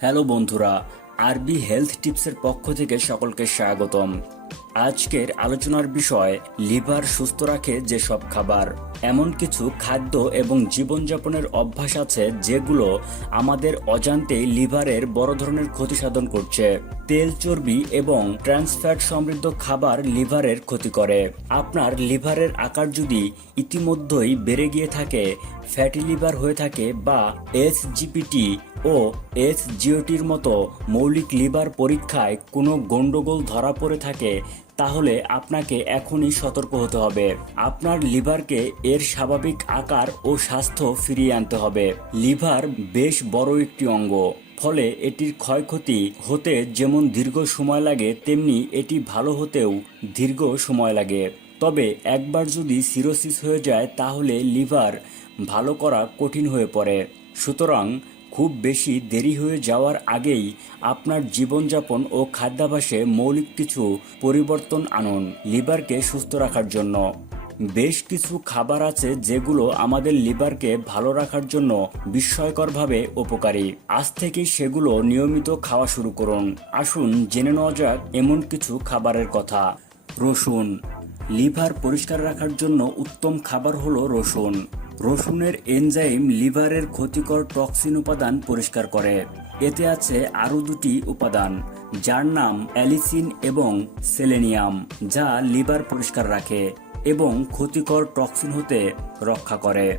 Hello বন্ধুরা আরবি health টিপসের পক্ষ থেকে সকলকে স্বাগতম। আজকের আলোচনার বিষয়, লিভার সুস্থ রাখে যেসব খাবার। এমন কিছু খাদ্য এবং জীবনযাপনের অভ্যাস আছে যেগুলো আমাদের অজান্তেই লিভারের বড় ধরনের ক্ষতি সাধন করছে। তেল চর্বি এবং ট্রান্সফ্যাট সমৃদ্ধ খাবার লিভারের ক্ষতি করে। আপনার লিভারের আকার যদি ইতিমধ্যেই বেড়ে গিয়ে থাকে, ফ্যাটি লিভার হয়ে থাকে বা এসজিপিটি ও এসজিওটির মতো মৌলিক লিভার পরীক্ষায় কোনো গন্ডগোল ধরা পড়ে থাকে তাহলে আপনাকে এখনই সতর্ক হতে হবে। আপনার লিভারকে এর স্বাভাবিক আকার ও স্বাস্থ্য ফিরিয়ে আনতে হবে। লিভার বেশ বড় একটি অঙ্গ, ফলে এটির ক্ষয়ক্ষতি হতে যেমন দীর্ঘ সময় লাগে, তেমনি এটি ভালো হতেও দীর্ঘ সময় লাগে। তবে একবার যদি সিরোসিস হয়ে যায়, তাহলে লিভার ভালো করা কঠিন হয়ে পড়ে। সুতরাং খুব বেশি দেরি হয়ে যাওয়ার আগেই আপনার জীবনযাপন ও খাদ্যাভাসে মৌলিক কিছু পরিবর্তন আনুন লিভারকে সুস্থ রাখার জন্য। বেশ কিছু খাবার আছে যেগুলো আমাদের লিভারকে ভালো রাখার জন্য বিস্ময়করভাবে উপকারী। আজ থেকে সেগুলো নিয়মিত খাওয়া শুরু করুন। আসুন জেনে নেওয়া যাক এমন কিছু খাবারের কথা। রসুন। লিভার পরিষ্কার রাখার জন্য উত্তম খাবার হলো রসুন। রসুনের এনজাইম লিভারের ক্ষতিকর টক্সিন উপাদান পরিষ্কার করে। এতে আছে আরও দুটি উপাদান, যার নাম অ্যালিসিন এবং সেলেনিয়াম, যা লিভার পরিষ্কার রাখে এবং ক্ষতিকর টক্সিন হতে রক্ষা করে।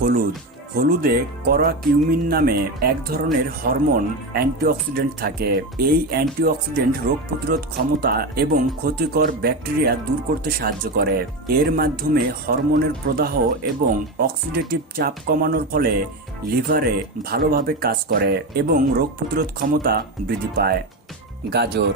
হলুদ হলুদে করাকিউমিন নামে এক ধরনের হরমোন অ্যান্টিঅক্সিডেন্ট থাকে। এই অ্যান্টিঅক্সিডেন্ট রোগ প্রতিরোধ ক্ষমতা এবং ক্ষতিকর ব্যাকটেরিয়া দূর করতে সাহায্য করে। এর মাধ্যমে হরমোনের প্রদাহ এবং অক্সিডেটিভ চাপ কমানোর ফলে লিভারে ভালোভাবে কাজ করে এবং রোগ প্রতিরোধ ক্ষমতা বৃদ্ধি পায়। গাজর।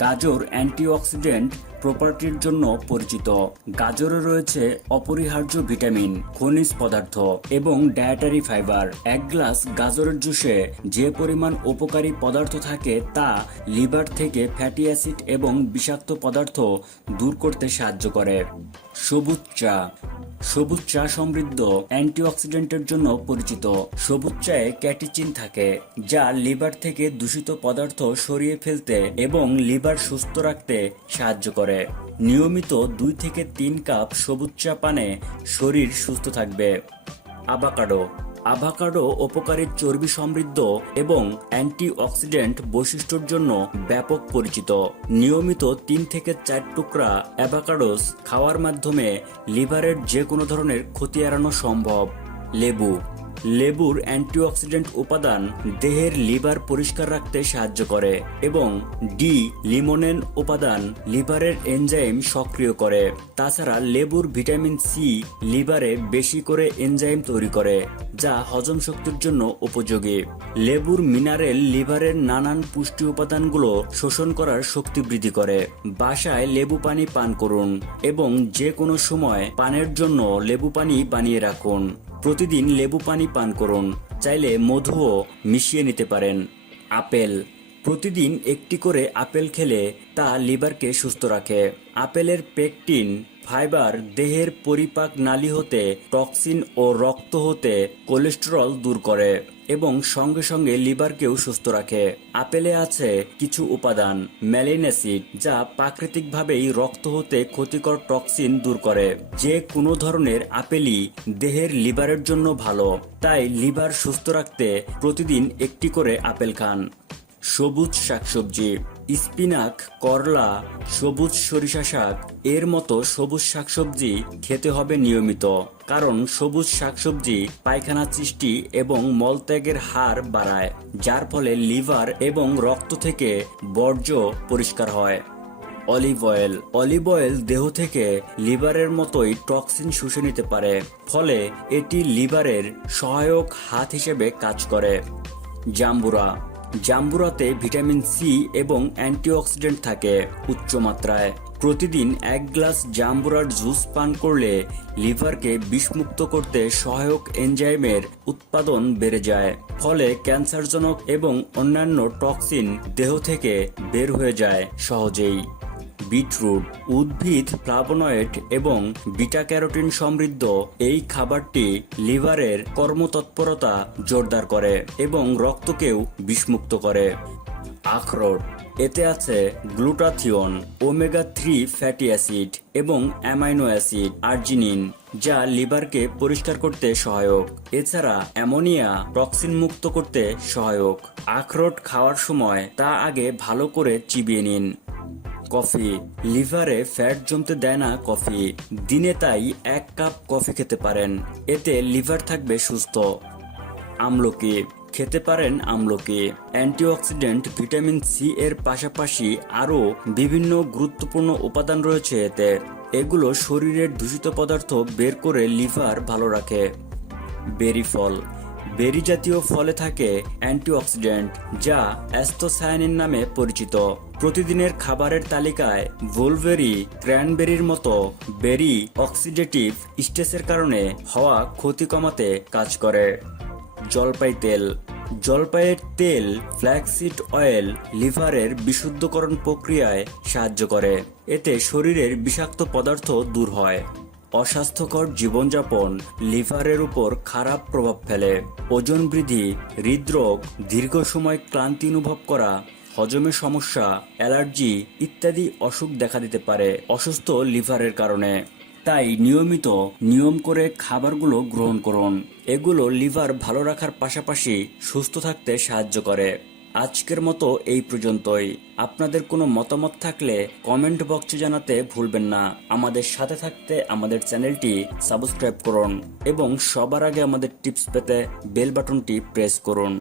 গাজর অ্যান্টিঅক্সিডেন্ট প্রপার্টির জন্য পরিচিত। গাজরে রয়েছে অপরিহার্য ভিটামিন, খনিজ পদার্থ এবং ডায়েটারি ফাইবার। এক গ্লাস গাজরের জুসে যে পরিমাণ উপকারী পদার্থ থাকে তা লিভার থেকে ফ্যাটি অ্যাসিড এবং বিষাক্ত পদার্থ দূর করতে সাহায্য করে। সবুজ চা সবুজ চা সমৃদ্ধ অ্যান্টিঅক্সিডেন্টের জন্য পরিচিত। সবুজ চায়ে ক্যাটিচিন থাকে, যা লিভার থেকে দূষিত পদার্থ সরিয়ে ফেলতে এবং লিভার সুস্থ রাখতে সাহায্য করে। নিয়মিত দুই থেকে তিন কাপ সবুজ চা পানে শরীর সুস্থ থাকবে। আভাকাডো আভাকাডো উপকারী চর্বি সমৃদ্ধ এবং অ্যান্টিঅক্সিডেন্ট বৈশিষ্ট্যর জন্য ব্যাপক পরিচিত। নিয়মিত তিন থেকে চার টুকরা অ্যাভাকাডোস খাওয়ার মাধ্যমে লিভারের যে কোনো ধরনের ক্ষতি এড়ানো সম্ভব। লেবু লেবুর অ্যান্টিঅক্সিডেন্ট উপাদান দেহের লিভার পরিষ্কার রাখতে সাহায্য করে এবং ডি লিমোনেন উপাদান লিভারের এনজাইম সক্রিয় করে। তাছাড়া লেবুর ভিটামিন সি লিভারে বেশি করে এনজাইম তৈরি করে, যা হজম শক্তির জন্য উপযোগী। লেবুর মিনারেল লিভারের নানান পুষ্টি উপাদানগুলো শোষণ করার শক্তি বৃদ্ধি করে। বাসায় লেবু পানি পান করুন এবং যে কোনো সময় পানের জন্য লেবু পানি বানিয়ে রাখুন। প্রতিদিন লেবু পানি পান করুন, চাইলে মধুও মিশিয়ে নিতে পারেন। আপেল। প্রতিদিন একটি করে আপেল খেলে তা লিভারকে সুস্থ রাখে। আপেলের পেকটিন, ফাইবার, দেহের পরিপাক নালী হতে, টক্সিন ও রক্ত হতে কোলেস্টেরল দূর করে। এবং সঙ্গে সঙ্গে লিভারকেও সুস্থ রাখে। আপেলে আছে কিছু উপাদান ম্যালিন অ্যাসিড, যা প্রাকৃতিকভাবেই রক্ত হতে ক্ষতিকর টক্সিন দূর করে। যে কোনো ধরনের আপেলই দেহের লিভারের জন্য ভালো, তাই লিভার সুস্থ রাখতে প্রতিদিন একটি করে আপেল খান। সবুজ শাকসবজি স্পিনাক, করলা, সবুজ সরিষা শাক, এর মতো সবুজ শাকসবজি খেতে হবে নিয়মিত। কারণ সবুজ শাকসবজি পায়খানা সৃষ্টি এবং মলত্যাগের হার বাড়ায়, যার ফলে লিভার এবং রক্ত থেকে বর্জ্য পরিষ্কার হয়। Olive oil. অলিভ অয়েল দেহ থেকে লিভারের মতোই টক্সিন শুষে নিতে পারে, ফলে এটি লিভারের সহায়ক হাত হিসেবে কাজ করে। জাম্বুরা। জাম্বুরাতে ভিটামিন সি এবং অ্যান্টিঅক্সিডেন্ট থাকে উচ্চমাত্রায়। প্রতিদিন এক গ্লাস জাম্বুরার জুস পান করলে লিভারকে বিষমুক্ত করতে সহায়ক এনজাইমের উৎপাদন বেড়ে যায়, ফলে ক্যান্সারজনক এবং অন্যান্য টক্সিন দেহ থেকে বের হয়ে যায় সহজেই। বিটরুট, উদ্ভিদ ফ্লাভোনয়েড এবং বিটা ক্যারোটিন সমৃদ্ধ এই খাবারটি লিভারের কর্মতৎপরতা জোরদার করে এবং রক্তকেও বিষমুক্ত করে। আখরোট, এতে আছে glutathione omega three fatty acid এবং অ্যামাইনো অ্যাসিড, আর্জিনিন, যা লিভারকে পরিষ্কার করতে সহায়ক। এছাড়া অ্যামোনিয়া টক্সিন মুক্ত করতে সহায়ক। আখরোট খাওয়ার সময় তা আগে ভালো করে চিবিয়ে নিন। কফি লিভারে ফ্যাট জমতে দেয় না কফি। দিনে তাই এক কাপ কফি খেতে পারেন। এতে লিভার থাকবে সুস্থ। আমলকি খেতে পারেন আমলকি। অ্যান্টিঅক্সিডেন্ট, ভিটামিন সি এর পাশাপাশি আরও বিভিন্ন গুরুত্বপূর্ণ উপাদান রয়েছে এতে। এগুলো শরীরের দূষিত পদার্থ বের করে লিভার ভালো রাখে। বেরি ফল। বেরি জাতীয় ফলে থাকে অ্যান্টিঅক্সিডেন্ট, যা অ্যাস্তোসায়ানিন নামে পরিচিত। প্রতিদিনের খাবারের তালিকায় ভোলভেরি, ক্র্যানবেরির মতো বেরি অক্সিডেটিভ স্ট্রেসের কারণে হওয়া ক্ষতি কমাতে কাজ করে। জলপাই তেল। জলপাইয়ের তেল ফ্ল্যাক্সিড অয়েল লিভারের বিশুদ্ধকরণ প্রক্রিয়ায় সাহায্য করে। এতে শরীরের বিষাক্ত পদার্থ দূর হয়। অস্বাস্থ্যকর জীবনযাপন লিভারের উপর খারাপ প্রভাব ফেলে। ওজন বৃদ্ধি, হৃদরোগ, দীর্ঘ সময় ক্লান্তি অনুভব করা হজমের সমস্যা, অ্যালার্জি ইত্যাদি অসুখ দেখা দিতে পারে অসুস্থ লিভারের কারণে। তাই নিয়মিত নিয়ম করে খাবারগুলো গ্রহণ করুন। এগুলো লিভার ভালো রাখার পাশাপাশি সুস্থ থাকতে সাহায্য করে। আজকের মতো এই পর্যন্তই। আপনাদের কোনো মতামত থাকলে কমেন্ট বক্সে জানাতে ভুলবেন না। আমাদের সাথে থাকতে আমাদের চ্যানেলটি সাবস্ক্রাইব করুন এবং সবার আগে আমাদের টিপস পেতে বেল বাটনটি প্রেস করুন।